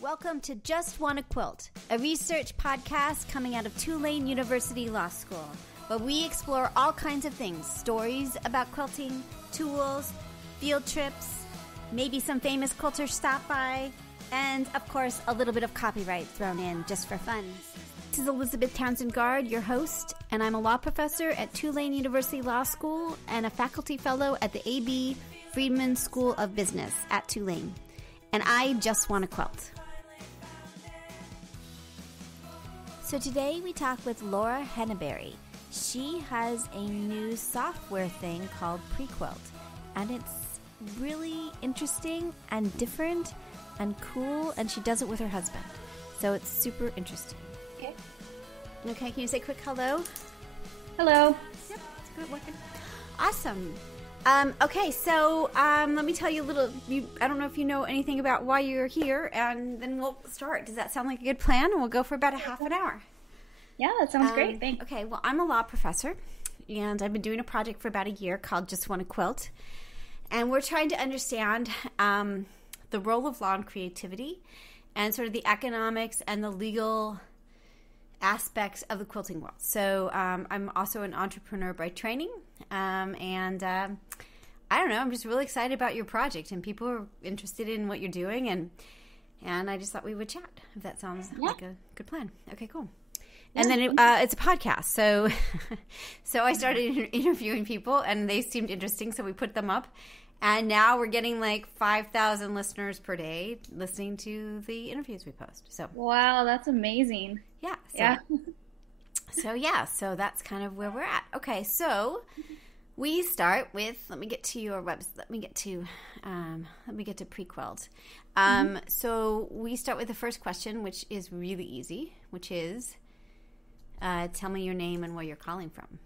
Welcome to Just Wanna Quilt, a research podcast coming out of Tulane University Law School, where we explore all kinds of things, stories about quilting, tools, field trips, maybe some famous quilters stop by, and, of course, a little bit of copyright thrown in just for fun. This is Elizabeth Townsend Guard, your host, and I'm a law professor at Tulane University Law School and a faculty fellow at the A.B. Friedman School of Business at Tulane. And I just want to quilt. So today we talk with Laura Henneberry. She has a new software thing called Prequilt, and it's really interesting and different and cool, and she does it with her husband. So it's super interesting. Okay, can you say a quick hello? Hello. Yep, it's good working. Awesome. Okay, so let me tell you a little, I don't know if you know anything about why you're here, and then we'll start. Does that sound like a good plan? And we'll go for about a half an hour. Yeah, that sounds great. Thanks. Okay, well, I'm a law professor, and I've been doing a project for about a year called JustWannaQuilt, and we're trying to understand the role of law and creativity and sort of the economics and the legal aspects of the quilting world. So I'm also an entrepreneur by training, and I don't know, I'm just really excited about your project, and people are interested in what you're doing, and I just thought we would chat, if that sounds like a good plan. Okay, cool. And then it's a podcast, so I started interviewing people, and they seemed interesting, so we put them up. And now we're getting like 5,000 listeners per day listening to the interviews we post. So wow, that's amazing. Yeah. So that's kind of where we're at. Okay, so we start with, let me get to your website. Let me get to Prequilt. So we start with the first question, which is really easy, which is tell me your name and where you're calling from.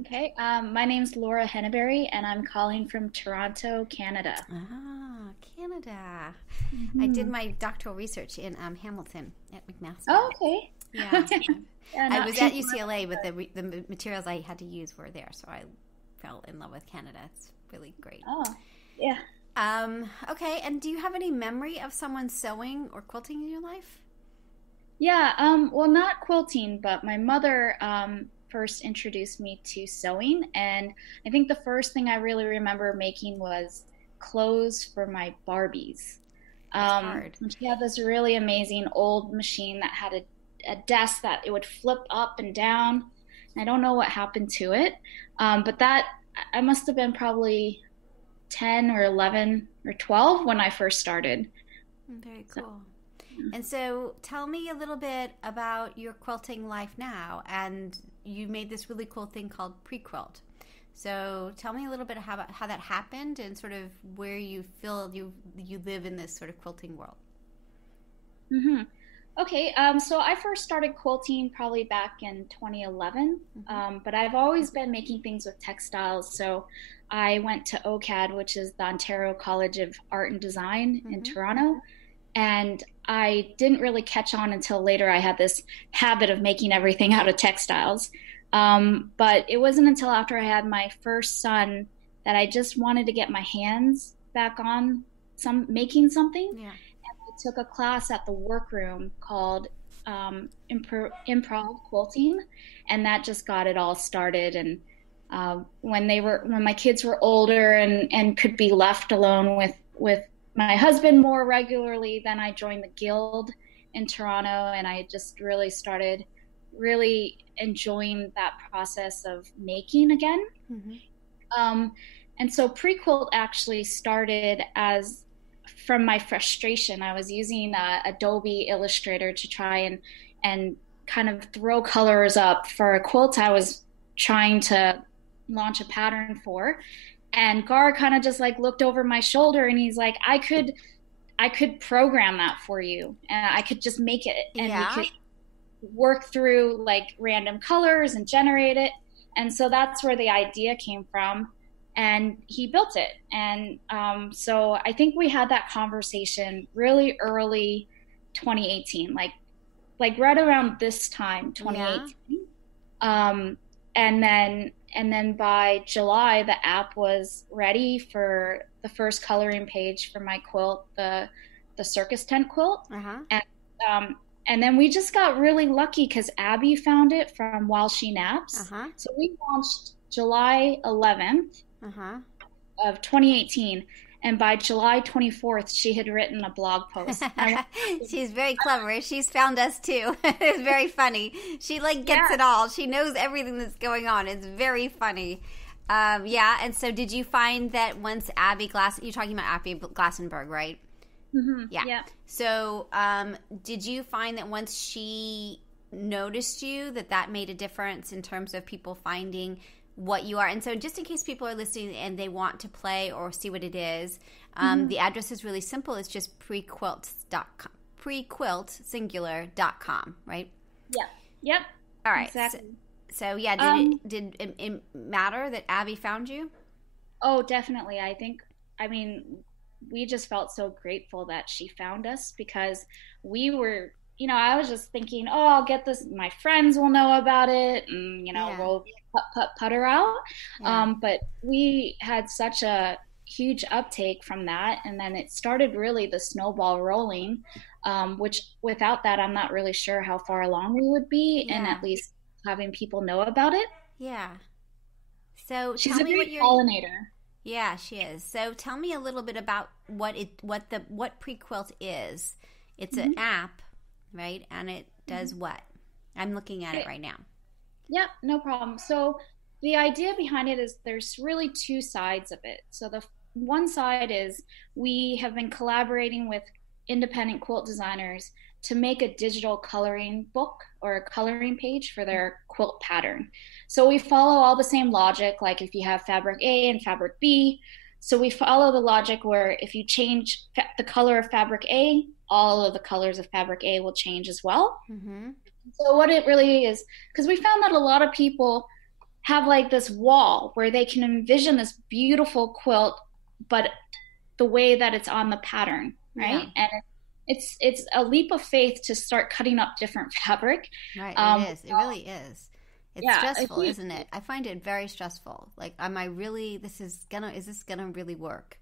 Okay, my name's Laura Henneberry, and I'm calling from Toronto, Canada. Ah, Canada. Mm-hmm. I did my doctoral research in Hamilton at McMaster. Oh, okay. Yeah. I was at UCLA, but the materials I had to use were there, so I fell in love with Canada. It's really great. Oh, yeah. Okay, and do you have any memory of someone sewing or quilting in your life? Yeah, well, not quilting, but my mother first introduced me to sewing, and I think the first thing I really remember making was clothes for my Barbies. She had this really amazing old machine that had a desk that it would flip up and down. I don't know what happened to it, but that I must have been probably 10 or 11 or 12 when I first started. Very cool. And so tell me a little bit about your quilting life now. And you made this really cool thing called Prequilt. So tell me a little bit about how that happened and sort of where you feel you live in this sort of quilting world. Mm-hmm. Okay, so I first started quilting probably back in 2011, but I've always been making things with textiles. So I went to OCAD, which is the Ontario College of Art and Design in Toronto. And I didn't really catch on until later. I had this habit of making everything out of textiles. But it wasn't until after I had my first son that I just wanted to get my hands back on making something. Yeah. And I took a class at the workroom called improv quilting, and that just got it all started. And when my kids were older and could be left alone with my husband more regularly, then I joined the guild in Toronto, and I just really started really enjoying that process of making again. And so Prequilt actually started as from my frustration. I was using Adobe Illustrator to try and kind of throw colors up for a quilt I was trying to launch a pattern for. And Gar kind of just like looked over my shoulder, and he's like, I could program that for you, and I could just make it, and we could work through like random colors and generate it. And so that's where the idea came from, and he built it. And so I think we had that conversation really early 2018, like right around this time, 2018. And then by July, the app was ready for the first coloring page for my quilt. The the circus tent quilt. Uh-huh. And then we just got really lucky because Abby found it from While She Naps. Uh-huh. So we launched July 11th Uh-huh. of 2018. And by July 24th, she had written a blog post. She's very clever. She's found us too. It's very funny. She like gets it all. She knows everything that's going on. It's very funny. And so did you find that once you're talking about Abby Glassenberg, right? Mm-hmm. Yeah. So did you find that once she noticed you that made a difference in terms of people finding what you are? And so just in case people are listening and they want to play or see what it is, the address is really simple. It's just prequilt.com, prequiltsingular.com, right? Yeah. Yep. All right. Exactly. So did it matter that Abby found you? Oh, definitely. We just felt so grateful that she found us because we were, I was just thinking, oh, I'll get this. My friends will know about it, and we'll putter out. Yeah. But we had such a huge uptake from that, and then it started really the snowball rolling. Which without that, I'm not really sure how far along we would be, and at least having people know about it. Yeah. So she's tell a me great pollinator. Yeah, she is. So tell me a little bit about what Prequilt is. It's an app, right? And it does what? I'm looking at it right now. Yep, no problem. So the idea behind it is there's really two sides of it. So the one side is we have been collaborating with independent quilt designers to make a digital coloring book or a coloring page for their quilt pattern. So we follow all the same logic, like if you have fabric A and fabric B. So we follow the logic where if you change the color of fabric A, all of the colors of fabric A will change as well. Mm-hmm. So what it really is, because we found that a lot of people have like this wall where they can envision this beautiful quilt, but the way that it's on the pattern, right? Yeah. And it's a leap of faith to start cutting up different fabric. Right, it is. It really is. It's stressful, isn't it? I find it very stressful. Like, is this gonna really work?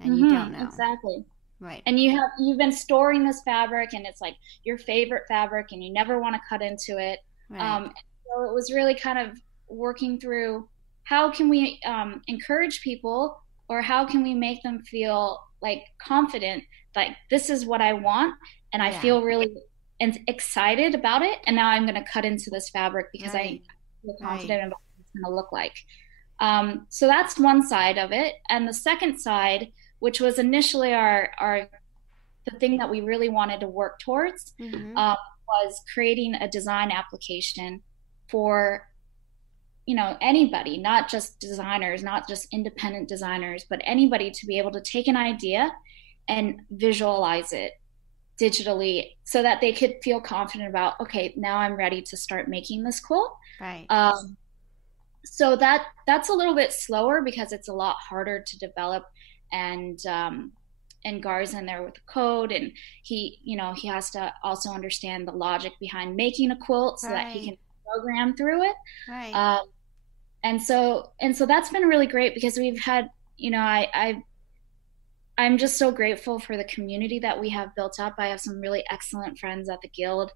And you don't know. Exactly. Right. And you've been storing this fabric, and it's like your favorite fabric, and you never want to cut into it. Right. So it was really kind of working through how can we encourage people, or how can we make them feel like confident, like this is what I want, and I feel really excited about it, and now I'm going to cut into this fabric because I feel confident about what it's going to look like. So that's one side of it, and the second side, which was initially the thing that we really wanted to work towards, was creating a design application for anybody, not just designers, not just independent designers, but anybody to be able to take an idea and visualize it digitally so that they could feel confident about, okay, now I'm ready to start making this quilt. Right. So that's a little bit slower because it's a lot harder to develop, and Gar's in there with the code, and he has to also understand the logic behind making a quilt so that he can program through it. Right. And so that's been really great because we've had, I'm just so grateful for the community that we have built up. I have some really excellent friends at the Guild,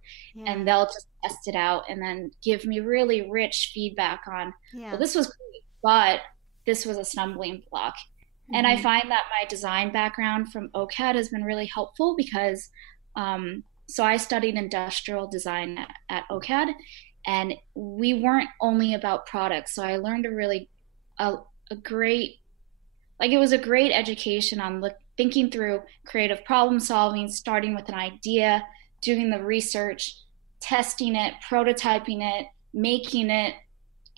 and they'll just test it out and then give me really rich feedback on, well, this was great, but this was a stumbling block. Mm-hmm. And I find that my design background from OCAD has been really helpful because, so I studied industrial design at OCAD, and we weren't only about products. So I learned it was a great education on thinking through creative problem solving, starting with an idea, doing the research, testing it, prototyping it, making it,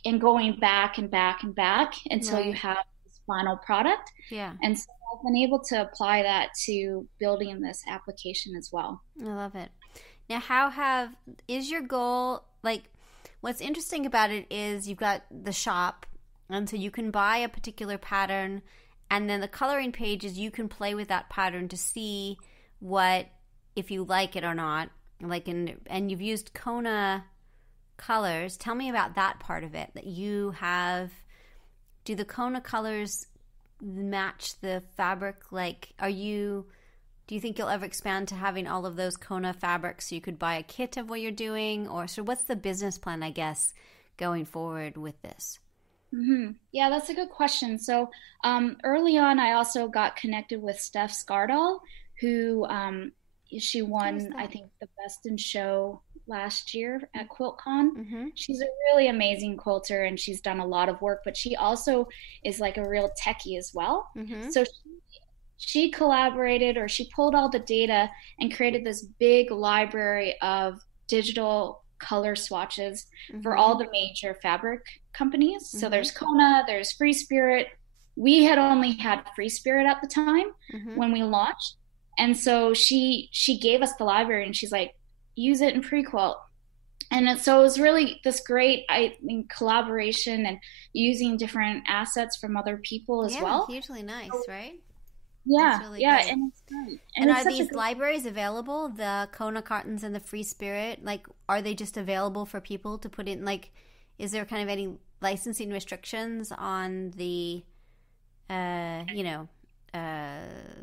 and going back and back and back until you have this final product. Yeah. And so I've been able to apply that to building this application as well. I love it. Now, is your goal, like, what's interesting about it is you've got the shop, and so you can buy a particular pattern, and then the coloring pages, you can play with that pattern to see if you like it or not. And you've used Kona colors. Tell me about that part of it, that you have. Do the Kona colors match the fabric? Like, are you do you think you'll ever expand to having all of those Kona fabrics so you could buy a kit of what you're doing? Or so what's the business plan, I guess, going forward with this? Yeah, that's a good question. So early on, I also got connected with Steph Skardal, who she won, I think, the Best in Show last year at QuiltCon. She's a really amazing quilter, and she's done a lot of work, but she also is like a real techie as well. So she collaborated, or she pulled all the data and created this big library of digital color swatches for all the major fabric companies. So there's Kona, there's Free Spirit. We had only had Free Spirit at the time when we launched. And so she gave us the library, and she's like, use it in Prequilt. And so it was really this great collaboration and using different assets from other people as well. Hugely nice, right? Yeah, really yeah, great. and it's great. And are these libraries available, the Kona cartons and the Free Spirit? Like, are they just available for people to put in? Like, is there kind of any licensing restrictions on the,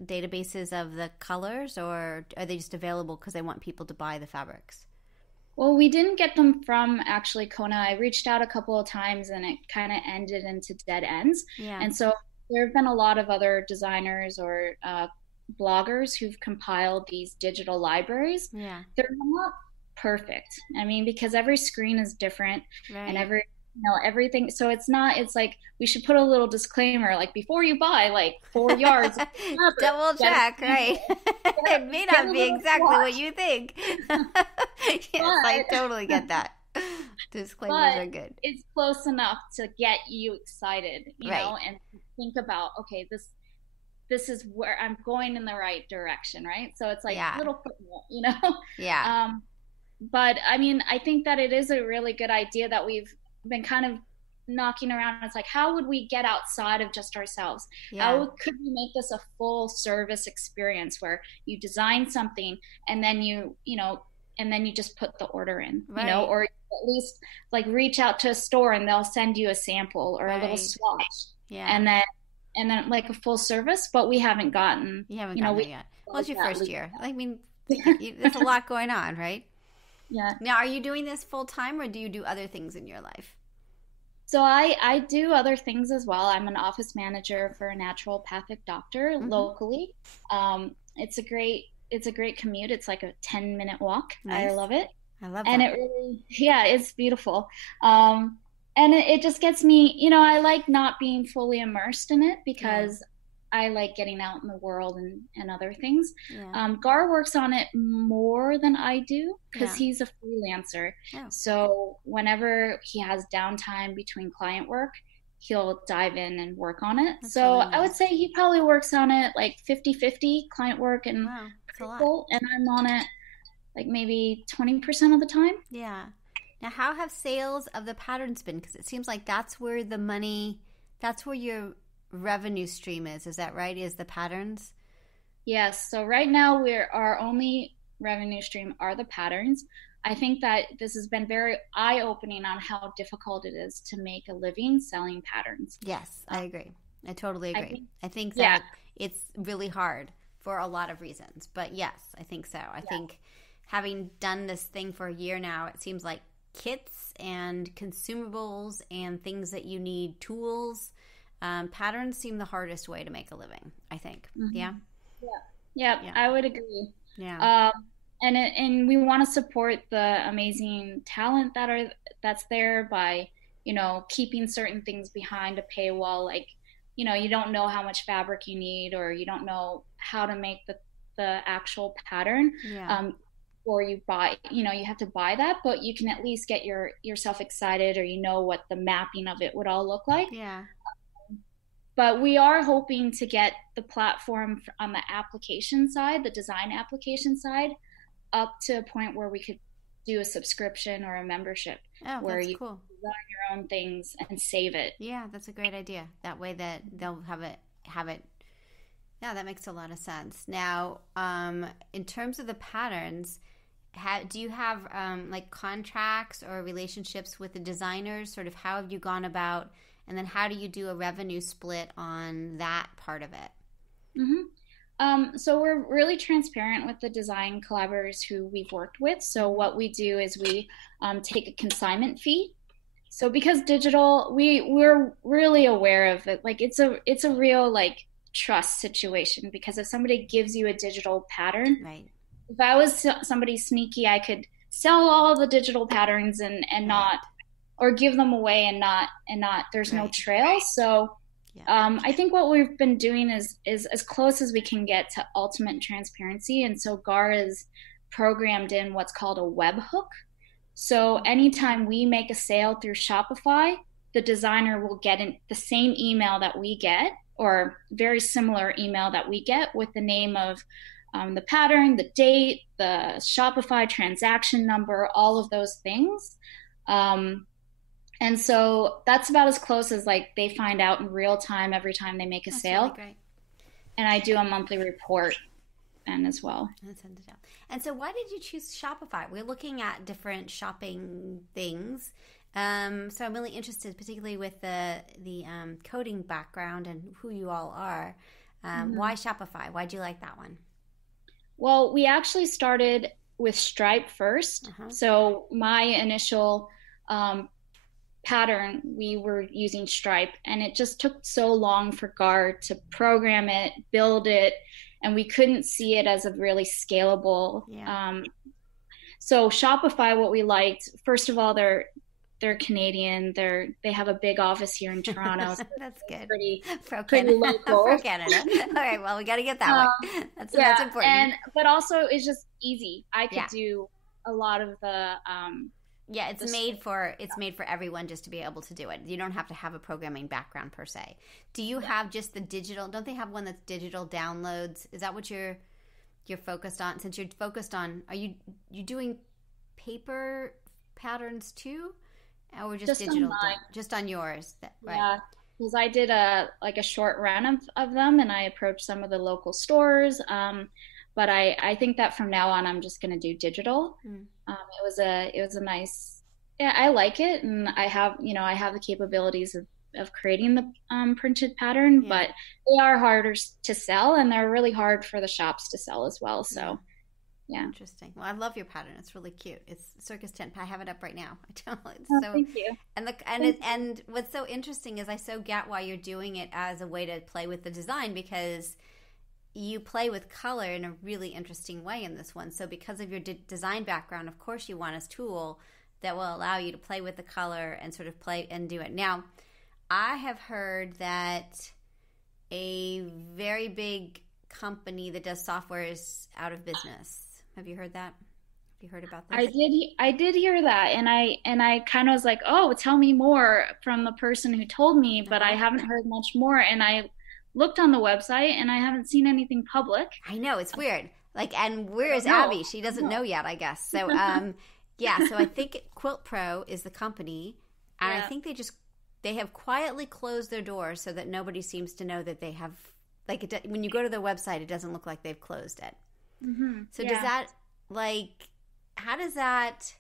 databases of the colors, or are they just available because they want people to buy the fabrics? Well, we didn't get them from actually Kona. I reached out a couple of times, and it kind of ended into dead ends. Yeah. And so there have been a lot of other designers or bloggers who've compiled these digital libraries. Yeah. They're not perfect. I mean, because every screen is different, and everything. So it's like we should put a little disclaimer, like before you buy like 4 yards, double check, right? It may not be exactly what you think. Yes, I totally get that. Disclaimers are good. It's close enough to get you excited, you know, and think about, okay, this is where I'm going in the right direction, right? So it's like a little footnote, you know? Yeah. But I mean, I think that it is a really good idea that we've been kind of knocking around. It's like, how would we get outside of just ourselves? How could we make this a full service experience where you design something and then you just put the order in, you know, or at least like reach out to a store and they'll send you a sample or a little swatch. Yeah. And then like a full service, but we haven't gotten. You haven't gotten it yet. Well, it's your first year. I mean, there's a lot going on, right? Yeah. Now, are you doing this full time, or do you do other things in your life? So I do other things as well. I'm an office manager for a naturopathic doctor locally. It's a great commute. It's like a 10-minute walk. Nice. I love it. I love and that. It really, it's beautiful. And it just gets me, you know, I like not being fully immersed in it because I like getting out in the world and other things. Yeah. Gar works on it more than I do because he's a freelancer. Yeah. So whenever he has downtime between client work, he'll dive in and work on it. That's so really nice. I would say he probably works on it like 50-50 client work and Prequilt, and I'm on it like maybe 20% of the time. Yeah. Now, how have sales of the patterns been? Because it seems like that's where your revenue stream is. Is that right? Is the patterns? Yes. So right now our only revenue stream are the patterns. I think that this has been very eye-opening on how difficult it is to make a living selling patterns. Yes, I agree. I totally agree. I think that it's really hard for a lot of reasons. But yes, I think so. I think having done this thing for a year now, it seems like kits and consumables and things that you need, tools, patterns seem the hardest way to make a living, I think. Yeah? Yeah, I would agree. Yeah. And we want to support the amazing talent that's there by, you know, keeping certain things behind a paywall. Like, you know, you don't know how much fabric you need, or you don't know how to make the actual pattern. Yeah. Or you have to buy that, but you can at least get yourself excited, or you know what the mapping of it would all look like. Yeah. But we are hoping to get the platform on the application side, the design application side, up to a point where we could do a subscription or a membership where you design your own things and save it. Yeah, that's a great idea. That way that they'll have it. Yeah, that makes a lot of sense. Now, in terms of the patterns, do you have like contracts or relationships with the designers? Sort of how have you gone about, and then how do you do a revenue split on that part of it? So we're really transparent with the design collaborators who we've worked with. So what we do is we take a consignment fee. So because digital, we're really aware of it. Like it's a real like trust situation, because if somebody gives you a digital pattern, Right. if I was somebody sneaky, I could sell all the digital patterns and not, or give them away and not there's no trail. So I think what we've been doing is as close as we can get to ultimate transparency. And so GAR is programmed in what's called a webhook. So anytime we make a sale through Shopify, the designer will get the same email that we get, or very similar email that we get, with the name of the pattern, the date, the Shopify transaction number, all of those things. And so that's about as close as like they find out in real time every time they make a sale. Really great. And I do a monthly report then as well. And send it out. And so why did you choose Shopify? We're looking at different shopping things. So I'm really interested, particularly with the coding background and who you all are. Why Shopify? Why'd you like that one? Well, we actually started with Stripe first. So my initial pattern, we were using Stripe, and it just took so long for GAR to program it, build it, and we couldn't see it as a really scalable. So Shopify, what we liked, first of all, they're Canadian. They have a big office here in Toronto. So that's good. Pretty local. For Canada. All right. Well, we got to get that one. That's important. But also, it's just easy. I could do a lot of the. It's made for everyone just to be able to do it. You don't have to have a programming background per se. Do you have just the digital? Don't they have one that's digital downloads? Is that what you're focused on? Since you're focused on, are you doing paper patterns too, or just digital? Just on yours, right? Yeah, because I did a short run of them, and I approached some of the local stores. But I think that from now on, I'm just going to do digital. It was a nice, I like it. And I have the capabilities of creating the printed pattern, but they are harder to sell, and they're really hard for the shops to sell as well. So, yeah. Interesting. Well, I love your pattern. It's really cute. It's Circus Tent. I have it up right now. Thank you. And what's so interesting is I so get why you're doing it as a way to play with the design, because you play with color in a really interesting way in this one. So because of your design background, of course you want a tool that will allow you to play with the color and sort of play and do it. Now, I have heard that a very big company that does software is out of business. Have you heard that? Have you heard about that? I did hear that, and I kind of was like, oh, tell me more, from the person who told me, but I haven't heard much more. And I looked on the website, and I haven't seen anything public. I know, it's weird. And where is Abby? She doesn't know yet, I guess. So, so I think Quilt Pro is the company, and I think they have quietly closed their doors so that nobody seems to know that they have. When you go to their website, it doesn't look like they've closed it. So does that how does that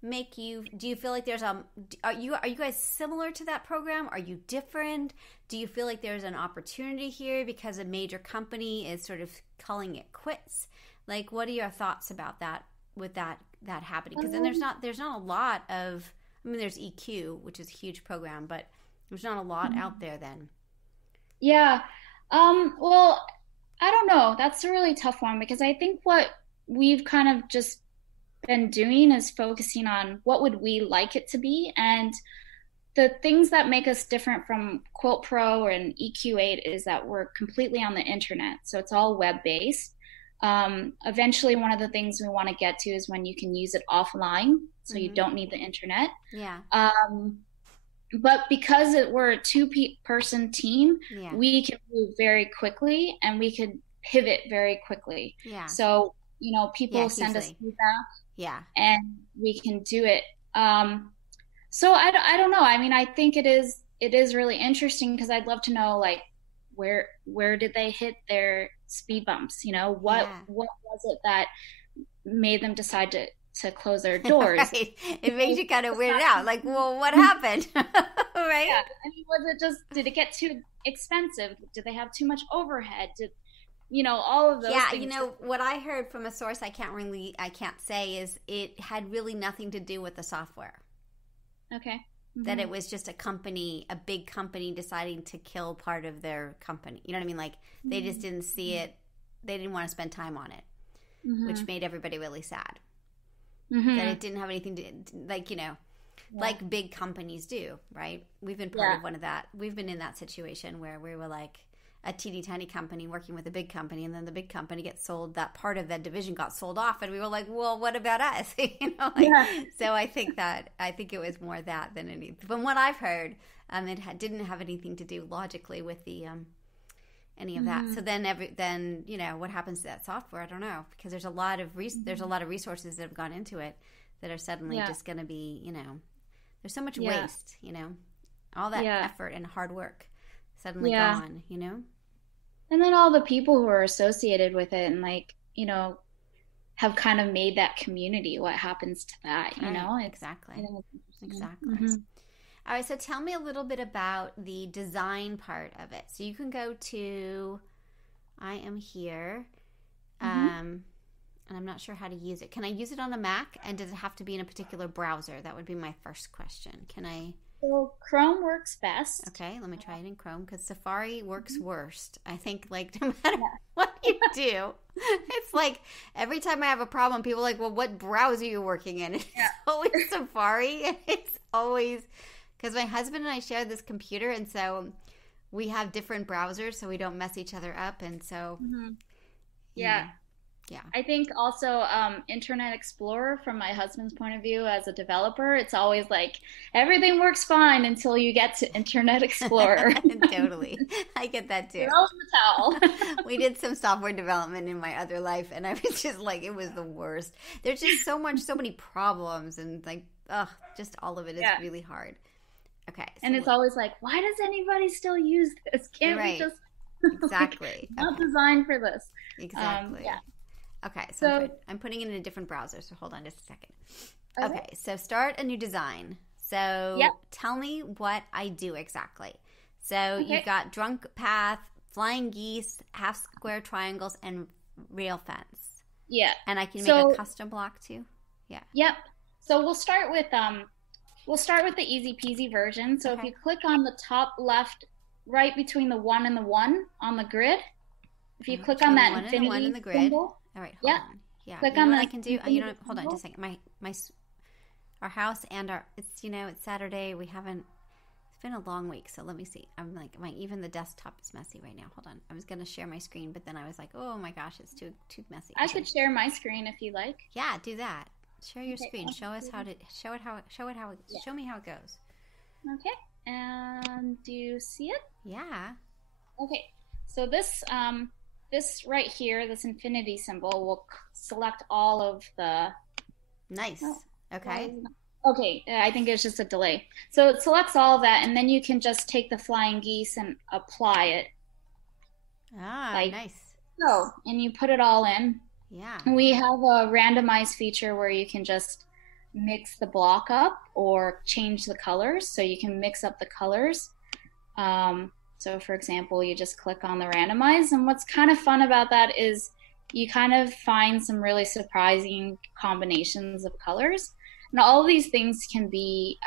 make you? Do you feel like there's are you guys similar to that program? Are you different? Do you feel like there's an opportunity here because a major company is sort of calling it quits? What are your thoughts about that, with that happening? Because then there's not a lot of, there's EQ, which is a huge program, but there's not a lot out there then. Yeah. Well, I don't know. That's a really tough one, because I think what we've kind of just been doing is focusing on what would we like it to be. And the things that make us different from Quilt Pro and EQ8 is that we're completely on the internet. So it's all web-based. Eventually, one of the things we want to get to is when you can use it offline, so you don't need the internet. Yeah. But because we're a two-person team, we can move very quickly, and we can pivot very quickly. Yeah. So, people send us feedback. Yeah. And we can do it. So I don't know. I think it is really interesting, because I'd love to know, where did they hit their speed bumps? What was it that made them decide to close their doors? Right. It makes you kind of weirded out. Well, what happened? Right? Yeah. Was it did it get too expensive? Did they have too much overhead? all of those things. What I heard from a source I can't say is it had really nothing to do with the software. Okay. Mm-hmm. That it was just a big company deciding to kill part of their company. You know what I mean? Like they just didn't see it. They didn't want to spend time on it, which made everybody really sad. Mm-hmm. That it didn't have anything to, like big companies do, right? We've been part of one of that. We've been in that situation where we were like a teeny tiny company working with a big company, and then the big company gets sold. That part of that division got sold off, and we were like, "Well, what about us?" So I think it was more that than anything. From what I've heard, it didn't have anything to do logically with the any of that. So then what happens to that software? I don't know, because there's a lot of resources that have gone into it that are suddenly just going to be there's so much waste, all that effort and hard work suddenly gone, And then all the people who are associated with it and have kind of made that community. What happens to that, Exactly. Mm-hmm. All right, so tell me a little bit about the design part of it. So you can go to, I am here, and I'm not sure how to use it. Can I use it on a Mac, and does it have to be in a particular browser? That would be my first question. Can I? So Chrome works best. Okay, let me try it in Chrome, because Safari works worst. I think, no matter what you do, it's like every time I have a problem, people are like, well, what browser are you working in? It's always Safari, and it's always, because my husband and I share this computer, and so we have different browsers so we don't mess each other up, and so Yeah. I think also Internet Explorer, from my husband's point of view as a developer, it's always like everything works fine until you get to Internet Explorer. Totally. I get that too. Throw in the towel. We did some software development in my other life, and I was just like, it was the worst. There's just so many problems, and just all of it is really hard. Okay. So and it's always like, why does anybody still use this? Can't we just... Exactly. Not designed for this. Exactly. Okay, so I'm putting it in a different browser, so hold on just a second. Okay, so start a new design. So tell me what I do exactly. So you've got drunk path, flying geese, half square triangles, and rail fence. Yeah. And I can make a custom block too? Yeah. Yep. So we'll start with the easy peasy version. So if you click on the top left, right between the 1 and the 1 on the grid, if you click on that infinity symbol. All right, hold on. Yeah, click on what I can do. Hold on just a second. Our house and it's Saturday. It's been a long week, so let me see. I'm like, even the desktop is messy right now. Hold on. I was gonna share my screen, but then I was like, oh my gosh, it's too messy. I could share my screen if you like. Yeah, do that. Share your screen. Show us how to show me how it goes. Okay. And do you see it? Yeah. Okay. So this right here, this infinity symbol, will select all of the... Nice. Okay. Okay, I think it's just a delay. So it selects all of that, and then you can just take the flying geese and apply it. Nice. So, and you put it all in. Yeah. We have a randomize feature where you can just mix the block up or change the colors. So you can mix up the colors. So for example, you just click on the randomize, and what's kind of fun about that is you kind of find some really surprising combinations of colors. And all of these things can be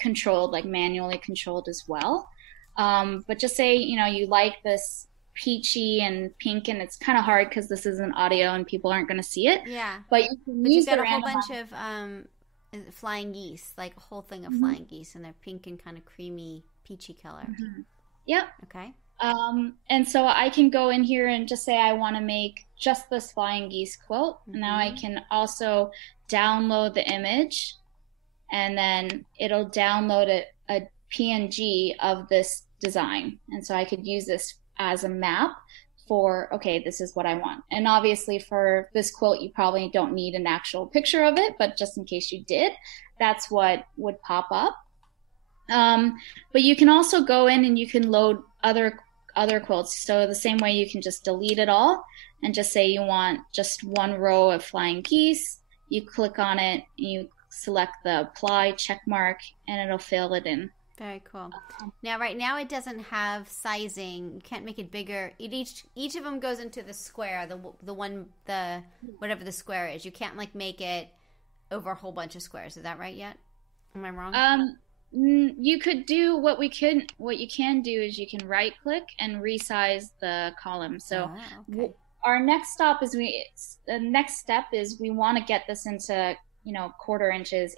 controlled, like manually controlled as well. But just say, you like this peachy and pink, and it's kind of hard because this isn't audio and people aren't going to see it. Yeah. But you can use you've got a whole bunch of flying geese, like a whole thing of flying geese, and they're pink and kind of creamy, peachy color. Yep. Okay. And so I can go in here and just say I want to make just this flying geese quilt. And now I can also download the image, and then it'll download a PNG of this design. And so I could use this as a map for, okay, this is what I want. And obviously for this quilt, you probably don't need an actual picture of it, but just in case you did, that's what would pop up. But you can also go in and you can load other quilts. So the same way you can just delete it all and just say you want just one row of flying geese. You click on it, and you select the apply check mark, and it'll fill it in. Very cool. Now, right now it doesn't have sizing. You can't make it bigger. Each of them goes into the square, the whatever the square is. You can't like make it over a whole bunch of squares. Is that right yet? Am I wrong? You could do what you can do is you can right click and resize the column. So our next step is we want to get this into quarter inches,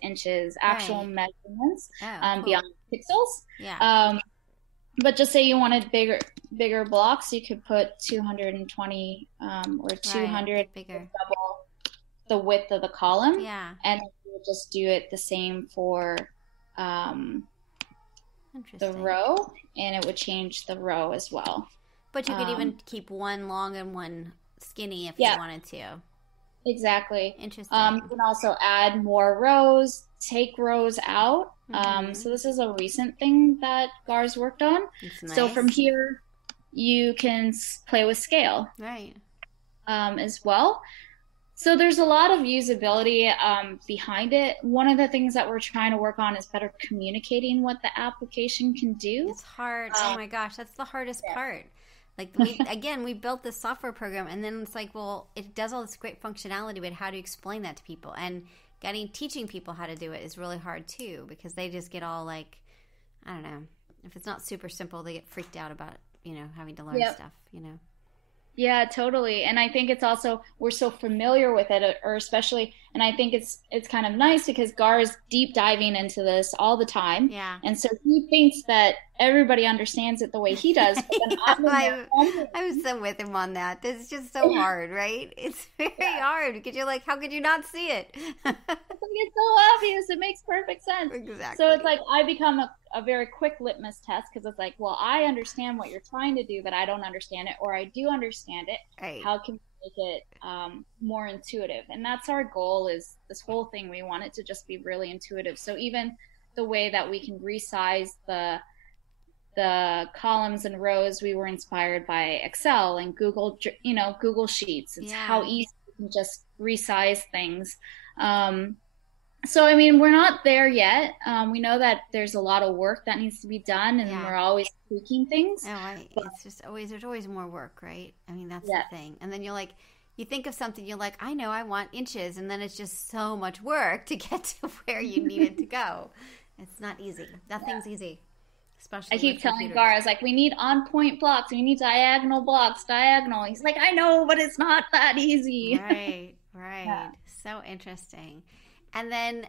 actual measurements beyond pixels. Yeah. But just say you wanted bigger blocks, you could put 220 or 200 double the width of the column. Yeah. And you would just do it the same for the row, and it would change the row as well. But you could even keep one long and one skinny if you wanted to. Exactly. Interesting. You can also add more rows, take rows out. So this is a recent thing that Gar's worked on. Nice. So from here, you can play with scale. Right. As well. So there's a lot of usability behind it. One of the things that we're trying to work on is better communicating what the application can do. It's hard. Oh my gosh, that's the hardest part. Like we built this software program, and then it's like, well, it does all this great functionality, but how do you explain that to people? And teaching people how to do it is really hard too, because they just get all like, I don't know, if it's not super simple, they get freaked out about having to learn stuff. Yeah, totally. And I think it's also, we're so familiar with it, or especially, and I think it's kind of nice because Gar's deep diving into this all the time. Yeah. And so he thinks that everybody understands it the way he does. But I'm so with him on that. This is just so hard, right? It's very hard because you're like, how could you not see it? It's so obvious. It makes perfect sense. Exactly. So it's like I become a very quick litmus test because it's like, well, I understand what you're trying to do, but I don't understand it, or I do understand it. Right. How can we make it more intuitive? And that's our goal, is this whole thing. We want it to just be really intuitive. So even the way that we can resize the columns and rows, we were inspired by Excel and Google Sheets. It's how easy you can just resize things. So, I mean, we're not there yet. We know that there's a lot of work that needs to be done, and we're always tweaking things. It's just there's always more work, right? I mean, that's the thing. And then you think of something, you're like, I know, I want inches. And then it's just so much work to get to where you need it to go. It's not easy. Nothing's easy. Especially I keep telling Gar, I was like, we need on-point blocks. We need diagonal blocks, diagonal. He's like, I know, but it's not that easy. Right. Yeah. So interesting. And then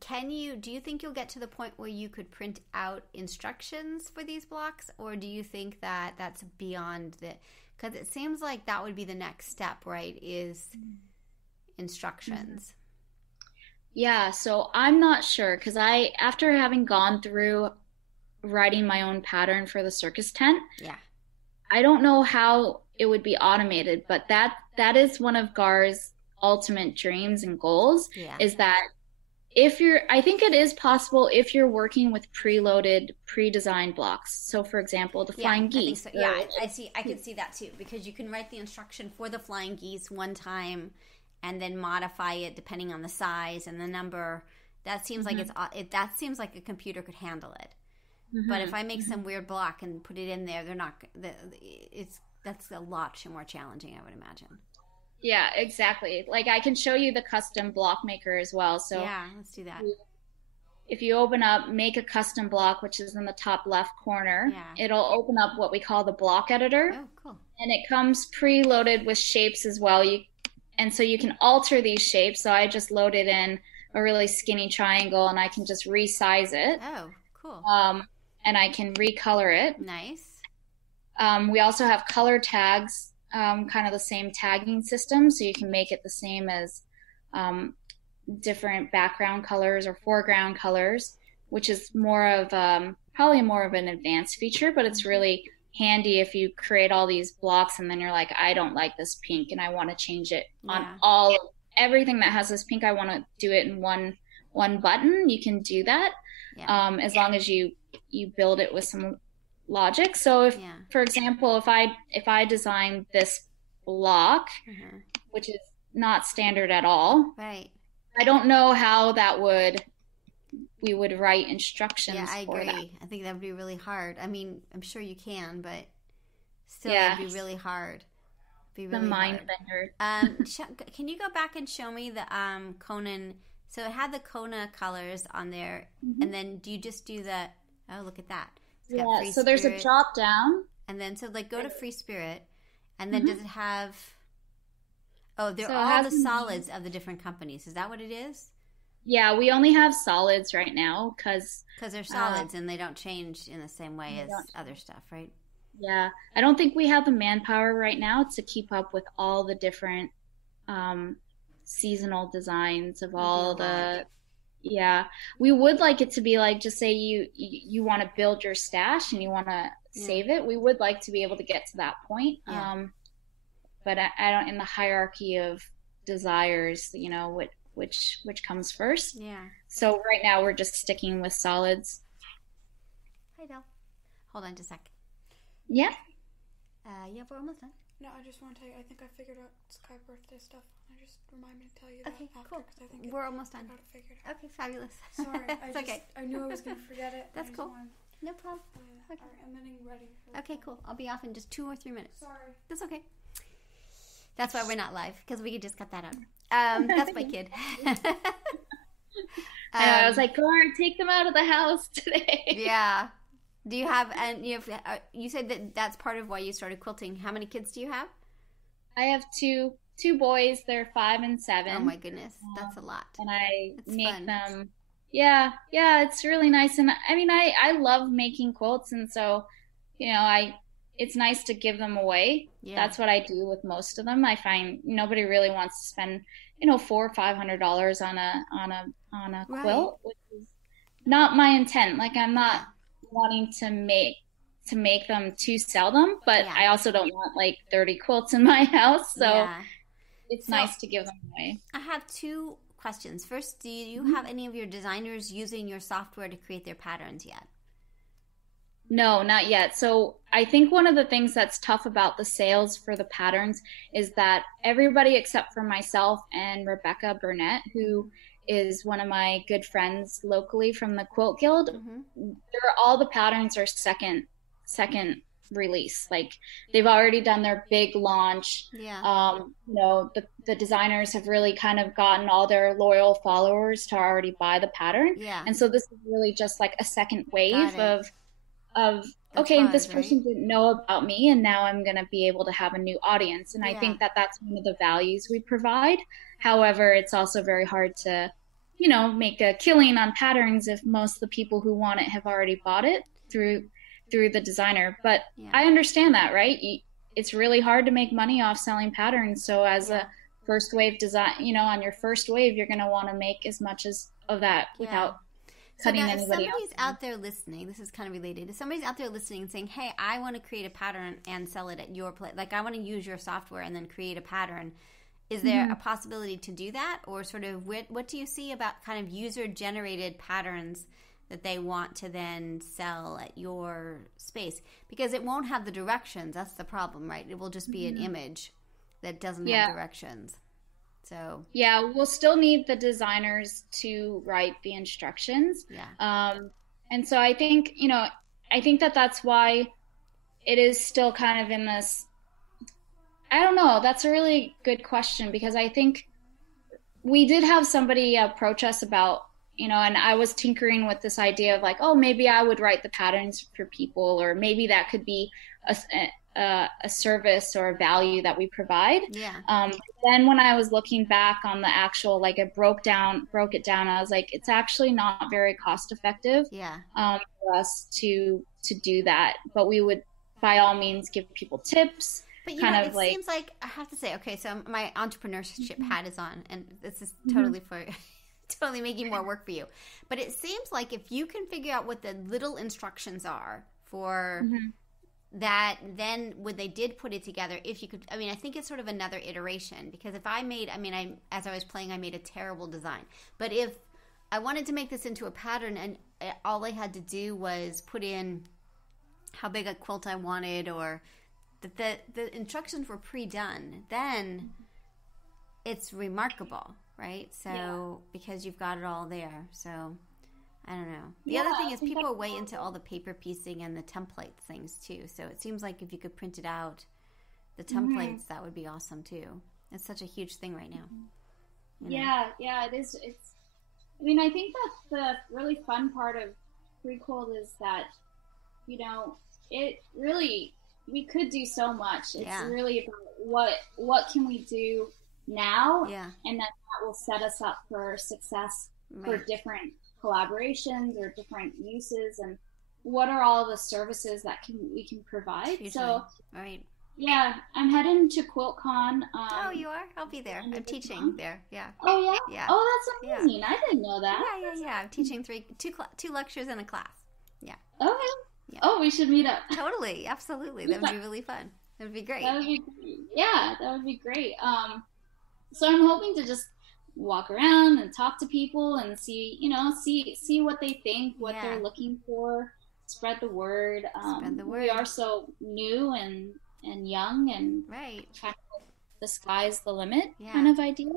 do you think you'll get to the point where you could print out instructions for these blocks, or do you think that that's beyond because it seems like that would be the next step, right, is instructions. Yeah, so I'm not sure, because after having gone through writing my own pattern for the circus tent, I don't know how it would be automated, but that is one of Gar's ultimate dreams and goals, is that I think it is possible if you're working with preloaded, pre-designed blocks. So for example, the flying geese. I think so. I could see that too, because you can write the instruction for the flying geese one time and then modify it depending on the size and the number. That seems like that seems like a computer could handle it. But if I make some weird block and put it in there, that's a lot more challenging, I would imagine. Yeah, exactly. Like I can show you the custom block maker as well. So yeah, let's do that. If you open up, make a custom block, which is in the top left corner, it'll open up what we call the block editor. Oh, cool. And it comes preloaded with shapes as well. And so you can alter these shapes. So I just loaded in a really skinny triangle, and I can just resize it. Oh, cool. And I can recolor it. Nice. We also have color tags. Kind of the same tagging system, so you can make it the same as different background colors or foreground colors, which is probably more of an advanced feature, but it's really handy if you create all these blocks and then you're like, I don't like this pink and I want to change it on everything that has this pink. I want to do it in one button. You can do that as long as you build it with some logic. So for example, if I design this block, which is not standard at all, right, I don't know how that would we would write instructions. Yeah, I for agree. that. I think that would be really hard. I mean, I'm sure you can, but still, Yeah, it'd be really hard. Be the really mind hard. bender. Can you go back and show me the Conan? So it had the Kona colors on there, and then do you just do the? Oh, look at that! It's got Yeah, Free so there's a Spirit, drop down. and then so like go to Free Spirit, and then does it have? Oh, they're So it all has the the names. solids of the different companies. Is that what it is? Yeah, we only have solids right now because Because they're solids and they don't change in the same way as don't. other stuff, right? Yeah, I don't think we have the manpower right now to keep up with all the different seasonal designs of That'd be a all lot. the. Yeah, we would like it to be like, just say you want to build your stash and you want to save it. We would like to be able to get to that point. Yeah. But I don't, in the hierarchy of desires, which comes first. Yeah. So right now we're just sticking with solids. Hi, Del. Hold on just a sec. Yeah. Yeah, we're almost done. No, I just want to tell you, I think I figured out Sky birthday stuff. I just remind me to tell you that Okay, after, cool. 'cause I think We're almost done. I got it figured out. Okay, fabulous. Sorry, It's okay. I knew I was going to forget it. That's I just cool. wanted No problem. to tell you that. Okay. All right, I'm getting ready. Okay, cool. I'll be off in just 2 or 3 minutes. Sorry. That's okay. That's why we're not live, because we could just cut that out. That's my kid. I was like, Lauren, take them out of the house today. Yeah. Do you have, and you said that that's part of why you started quilting. How many kids do you have? I have two boys. They're 5 and 7. Oh my goodness, that's a lot. And I It's make fun. them. Yeah, it's really nice. And I mean, I love making quilts, and so, it's nice to give them away. Yeah. That's what I do with most of them. I find nobody really wants to spend, $400 or $500 on a Right. quilt, which is not my intent. Like, I'm not wanting to make them to sell them, but Yeah. I also don't want like 30 quilts in my house. So Yeah. it's So- nice to give them away. I have 2 questions. First, do you have any of your designers using your software to create their patterns yet? No, not yet. So I think one of the things that's tough about the sales for the patterns is that everybody except for myself and Rebecca Burnett, who is one of my good friends locally from the Quilt Guild, all the patterns are second release. Like, they've already done their big launch. Yeah. The designers have really kind of gotten all their loyal followers to already buy the pattern. Yeah. And so this is really just like a second wave Got it. of That's okay, fun, this person right? didn't know about me, and now I'm going to be able to have a new audience. And I Yeah. think that that's one of the values we provide. However, it's also very hard to, make a killing on patterns if most of the people who want it have already bought it through the designer. But Yeah. I understand that, right? It's really hard to make money off selling patterns. So as a first wave design, on your first wave, you're going to want to make as much of that without So cutting now, if anybody somebody's else. out there listening, this is kind of related. If somebody's out there listening and saying, "Hey, I want to create a pattern and sell it at your place," like I want to use your software and then create a pattern, is there a possibility to do that, or sort of what do you see about kind of user-generated patterns that they want to then sell at your space? Because it won't have the directions. That's the problem, right? It will just be an image that doesn't have directions. So Yeah, we'll still need the designers to write the instructions. yeah, And so I think, that's why it is still kind of in this, I don't know, that's a really good question, because I think we did have somebody approach us about, and I was tinkering with this idea of like, oh, maybe I would write the patterns for people, or maybe that could be a service or a value that we provide. yeah, Then when I was looking back on the actual, like, it broke it down, I was like, it's actually not very cost effective yeah, for us to do that. But we would, by all means, give people tips. But it like, seems like I have to say, okay, so my entrepreneurship hat is on, and this is totally for totally making more work for you. But it seems like if you can figure out what the little instructions are for that, then when they did put it together, if you could, I think it's sort of another iteration, because if I made, as I was playing, I made a terrible design. But if I wanted to make this into a pattern and all I had to do was put in how big a quilt I wanted, or the instructions were pre-done, then it's remarkable, right? So because you've got it all there. So I don't know. The other thing is people are way into all the paper piecing and the template things too. So it seems like if you could print it out, the templates, that would be awesome too. It's such a huge thing right now. You know? Yeah, it is. I mean, I think that's the really fun part of Prequilt is that, you know, it really, we could do so much. It's really about what can we do now, and that will set us up for success for different collaborations or different uses, and what are all the services that we can provide. So, yeah, I'm heading to QuiltCon. Oh, you are? I'll be there. I'm teaching there. Yeah. Oh, yeah? Yeah. Oh, that's amazing. Yeah. I didn't know that. Yeah. I'm teaching two lectures in a class. Yeah. Okay. Yeah. Oh, we should meet up. Totally. Absolutely. That would be really fun. That would be great. That would be great. So I'm hoping to just walk around and talk to people and see what they think, what they're looking for, spread the word. We are so new and young and kind of the sky's the limit kind of idea.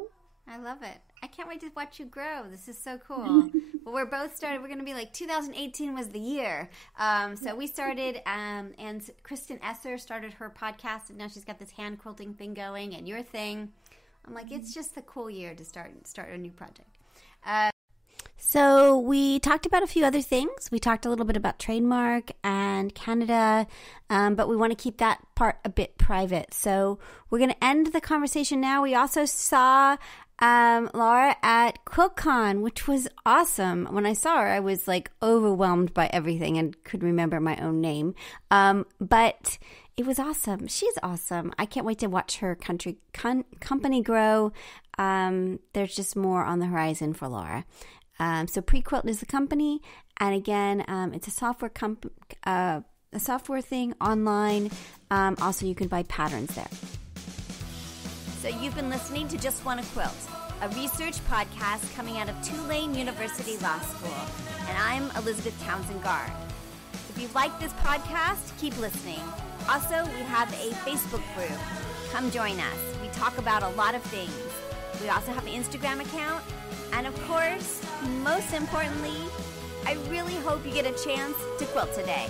I love it. I can't wait to watch you grow. This is so cool. Well, we're going to be like 2018 was the year. So we started, and Kristen Esser started her podcast, and now she's got this hand quilting thing going, and your thing. I'm like, it's just a cool year to start a new project. So we talked about a few other things. We talked a little bit about trademark and Canada, but we want to keep that part a bit private. So we're going to end the conversation now. We also saw Laura at QuiltCon, which was awesome. When I saw her, I was like overwhelmed by everything and couldn't remember my own name. But it was awesome. She's awesome. I can't wait to watch her company grow. There's just more on the horizon for Laura. So Prequilt is the company, and again, it's a software a software thing online. Also, you can buy patterns there. So you've been listening to Just Wanna Quilt, a research podcast coming out of Tulane University Law School, and I'm Elizabeth Townsend-Gard. If you like this podcast, keep listening. Also, we have a Facebook group. Come join us. We talk about a lot of things. We also have an Instagram account. And of course, most importantly, I really hope you get a chance to quilt today.